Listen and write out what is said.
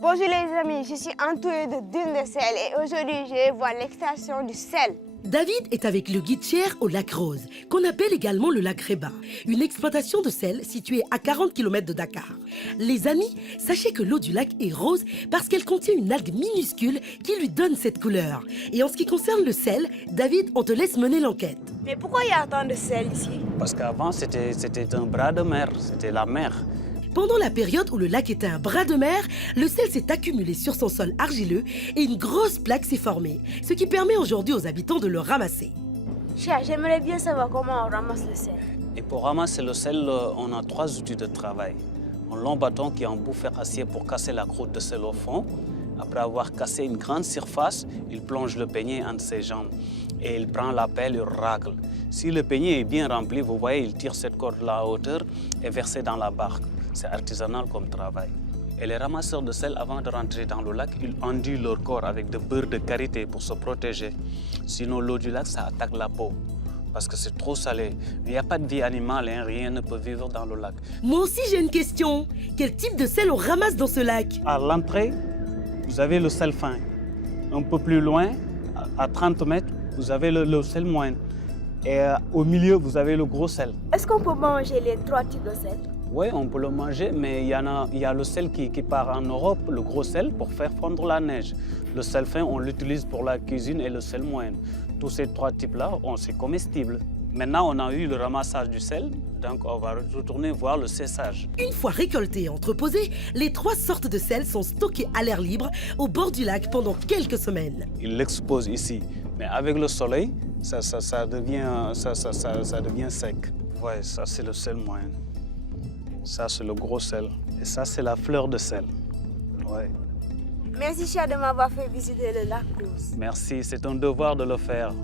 Bonjour les amis, je suis entourée de dunes de sel et aujourd'hui je vais voir l'extraction du sel. David est avec le guide Cher au lac Rose, qu'on appelle également le lac Réba, une exploitation de sel située à 40 km de Dakar. Les amis, sachez que l'eau du lac est rose parce qu'elle contient une algue minuscule qui lui donne cette couleur. Et en ce qui concerne le sel, David, on te laisse mener l'enquête. Mais pourquoi il y a tant de sel ici? Parce qu'avant, c'était un bras de mer, c'était la mer. Pendant la période où le lac était un bras de mer, le sel s'est accumulé sur son sol argileux et une grosse plaque s'est formée, ce qui permet aujourd'hui aux habitants de le ramasser. Cher, j'aimerais bien savoir comment on ramasse le sel. Et pour ramasser le sel, on a 3 outils de travail. Un long bâton qui est en bout fer acier pour casser la croûte de sel au fond. Après avoir cassé une grande surface, il plonge le peignet entre ses jambes et il prend la pelle et racle. Si le peignet est bien rempli, vous voyez, il tire cette corde-là à hauteur et verse dans la barque. C'est artisanal comme travail. Et les ramasseurs de sel, avant de rentrer dans le lac, ils enduisent leur corps avec de beurre de karité pour se protéger. Sinon, l'eau du lac, ça attaque la peau parce que c'est trop salé. Il n'y a pas de vie animale, hein, rien ne peut vivre dans le lac. Moi aussi j'ai une question. Quel type de sel on ramasse dans ce lac? À l'entrée, vous avez le sel fin. Un peu plus loin, à 30 mètres, vous avez le sel moyen. Et au milieu, vous avez le gros sel. Est-ce qu'on peut manger les 3 types de sel? Oui, on peut le manger, mais il y a le sel qui part en Europe, le gros sel, pour faire fondre la neige. Le sel fin, on l'utilise pour la cuisine et le sel moyen. Tous ces 3 types-là, c'est comestible. Maintenant, on a eu le ramassage du sel, donc on va retourner voir le séchage. Une fois récoltés et entreposés, les 3 sortes de sel sont stockés à l'air libre au bord du lac pendant quelques semaines. Il l'expose ici, mais avec le soleil, ça devient sec. Ouais, ça c'est le sel moyen. Ça c'est le gros sel. Et ça c'est la fleur de sel. Ouais. Merci cher de m'avoir fait visiter le lac Rose. Merci, c'est un devoir de le faire.